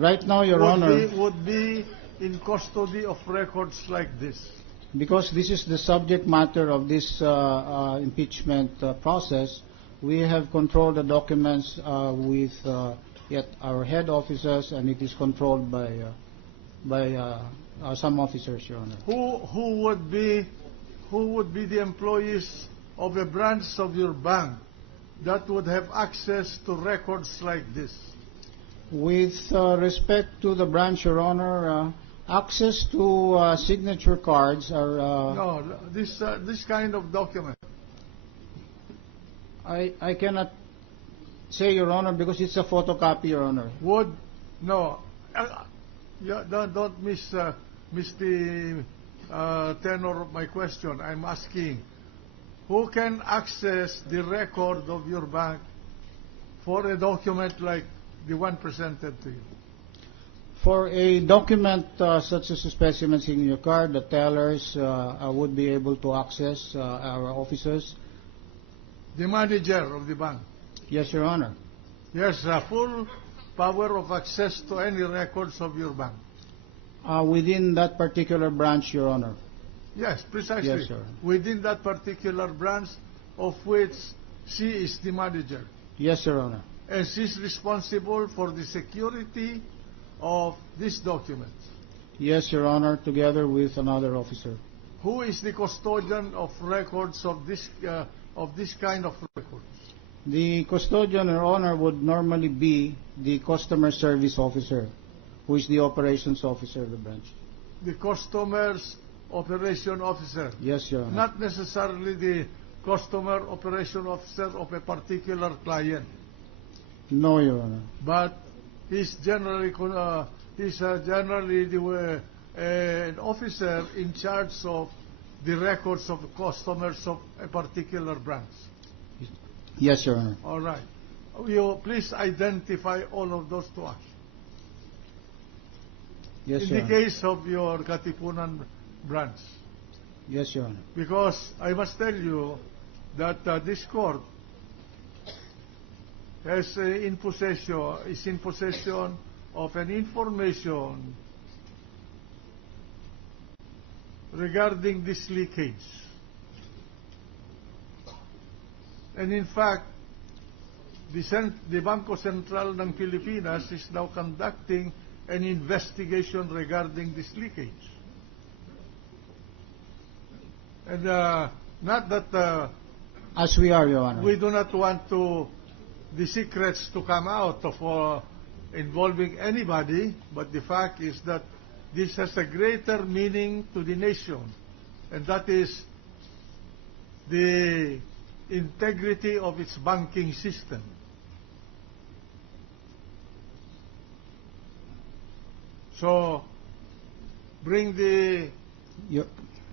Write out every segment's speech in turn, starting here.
Right now, Your Honor, would be in custody of records like this? because this is the subject matter of this impeachment process, we have controlled the documents with yet our head officers, and it is controlled by some officers, Your Honor. Who would be the employees of a branch of your bank that would have access to records like this? With respect to the branch, Your Honor, access to signature cards are... No, this kind of document. I cannot say, Your Honor, because it's a photocopy, Your Honor. Don't miss the tenor of my question. I'm asking, who can access the record of your bank for a document like the one presented to you? For a document such as a specimen signature card, the tellers would be able to access our officers. The manager of the bank? Yes, Your Honor. Yes, full power of access to any records of your bank? Within that particular branch, Your Honor. Yes, precisely. Yes, sir. Within that particular branch of which she is the manager. Yes, Your Honor. And she's responsible for the security of these documents. Yes, Your Honor, together with another officer. Who is the custodian of records of this kind of records? The custodian, Your Honor, would normally be the customer service officer, who is the operations officer of the branch. The customer's operation officer? Yes, Your Honor. Not necessarily the customer operation officer of a particular client? No, Your Honor. But he's generally an officer in charge of the records of customers of a particular branch? Yes, Your Honor. All right. Will you please identify all of those to us? Yes, in Your the Honor. case of your Katipunan branch. Yes, Your Honor. Because I must tell you that this court is in possession of an information regarding this leakage. And in fact, the Bangko Sentral ng Pilipinas is now conducting an investigation regarding this leakage. And not that as we are, Your Honor. we do not want the secrets to come out of involving anybody, but the fact is that this has a greater meaning to the nation, and that is the integrity of its banking system. So, bring the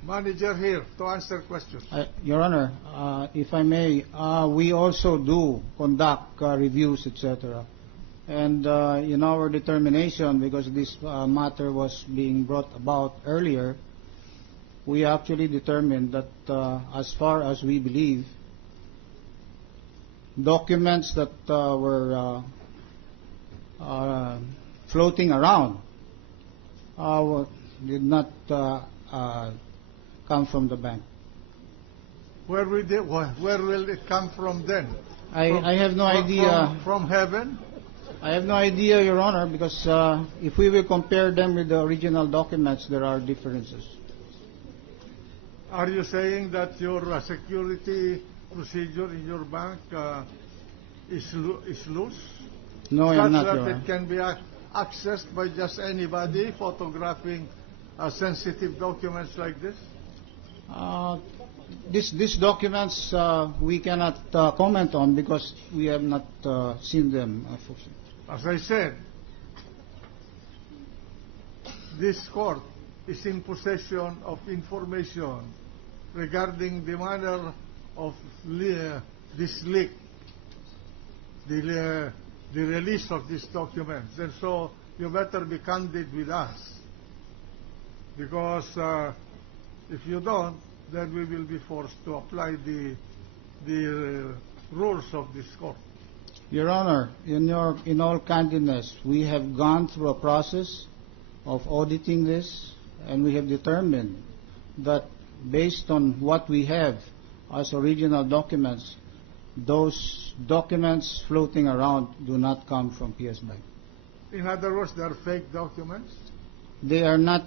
manager here to answer questions. Your Honor, if I may, we also do conduct reviews, etc. And in our determination, because this matter was being brought about earlier, we actually determined that as far as we believe, documents that were floating around did not come from the bank. Where will it come from then? I have no idea. From heaven? I have no idea, Your Honor, because if we will compare them with the original documents, there are differences. Are you saying that your security procedure in your bank is loose? No, I'm not, Your Such Honor. that it can be accessed by just anybody photographing sensitive documents like this? These documents we cannot comment on because we have not seen them. As I said, this court is in possession of information regarding the manner of this leak, the release of these documents. And so you better be candid with us, because if you don't, then we will be forced to apply the rules of this court. Your Honor, in all candidness, we have gone through a process of auditing this, and we have determined that based on what we have as original documents, those documents floating around do not come from PS Bank. In other words, they are fake documents? They are not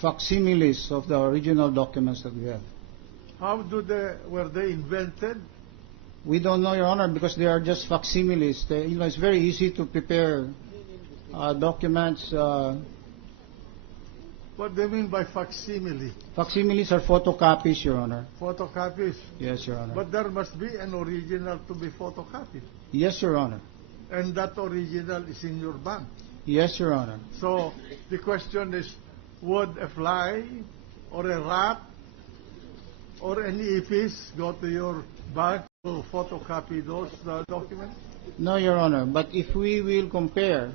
facsimiles of the original documents that we have. How were they invented? We don't know, Your Honor, because they are just facsimiles. It's very easy to prepare documents. What do you mean by facsimile? Facsimiles are photocopies, Your Honor. Photocopies? Yes, Your Honor. But there must be an original to be photocopied. Yes, Your Honor. And that original is in your bank. Yes, Your Honor. So the question is, would a fly or a rat or an epis go to your bank to photocopy those documents? No, Your Honor. But if we will compare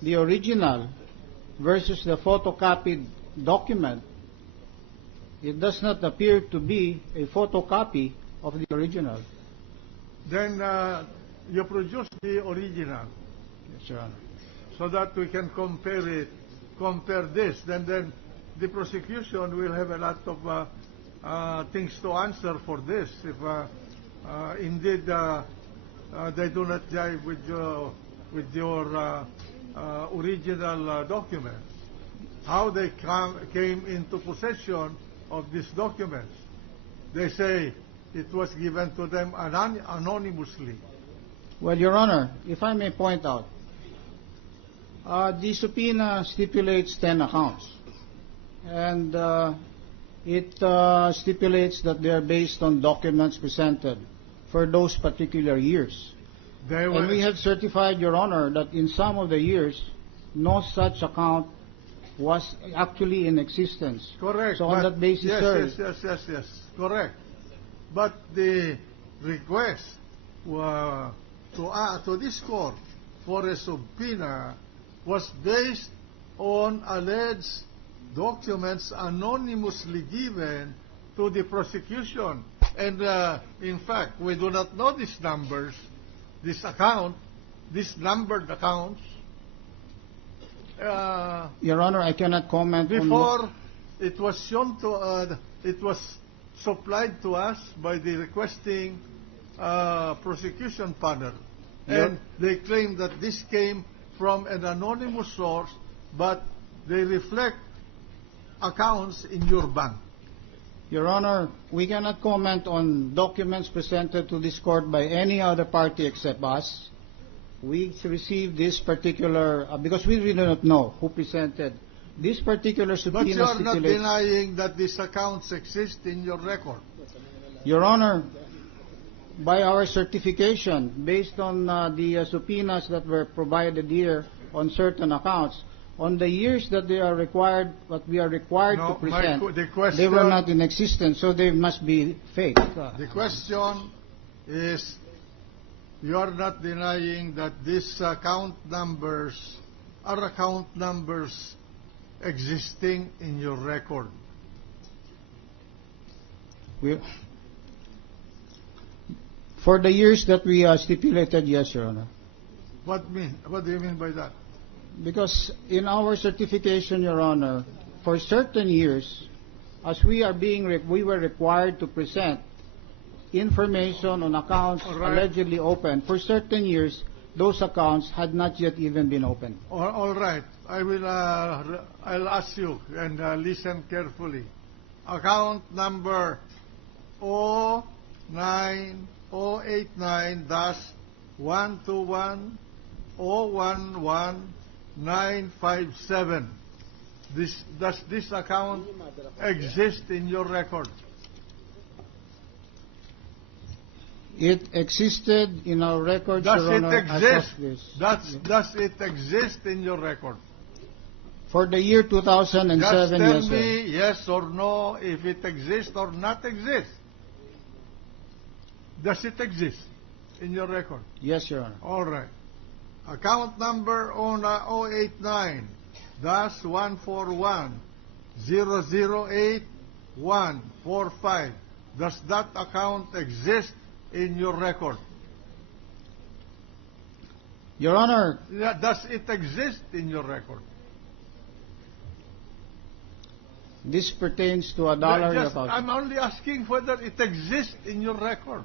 the original versus the photocopied document, it does not appear to be a photocopy of the original. Then you produce the original. Yes, Your Honor. So that we can compare this. Then the prosecution will have a lot of things to answer for this. If indeed they do not jive with your original documents, how they came into possession of these documents. They say it was given to them anonymously. Well, Your Honor, if I may point out, the subpoena stipulates 10 accounts, and it stipulates that they are based on documents presented for those particular years. And we have certified, Your Honor, that in some of the years, no such account was actually in existence. Correct. So on that basis, sir. Yes. Correct. But the request to this court for a subpoena was based on alleged documents anonymously given to the prosecution. And in fact, we do not know these numbers, these numbered accounts. Your Honor, I cannot comment before it was shown to it was supplied to us by the requesting prosecution panel. And they claim that this came from an anonymous source, but they reflect accounts in your bank. Your Honor, we cannot comment on documents presented to this court by any other party except us. We received this particular, because we really do not know who presented this particular subpoena. But you are not denying that these accounts exist in your record. Your Honor, by our certification, based on the subpoenas that were provided here on certain accounts, on the years that they are required, what we are required to present, they were not in existence, so they must be fake. The question is, you are not denying that these account numbers are account numbers existing in your record. For the years that we stipulated, yes, Your Honor. What do you mean by that? Because in our certification, Your Honor, for certain years, as we were required to present information on accounts allegedly open. For certain years, those accounts had not yet even been opened. All right. I'll ask you, and listen carefully. Account number 09089-121-011-957. Does this account exist in your record? It existed in our records, Does Your Honor, it exist? Does it exist in your record? For the year 2007, Just tell yes, me sir. yes or no if it exists or not exists. Does it exist in your record? Yes, Your Honor. All right. Account number 089-141-008-145. Does that account exist in your record? Your Honor, Does it exist in your record? this pertains to a dollar Just, account. I'm only asking whether it exists in your record.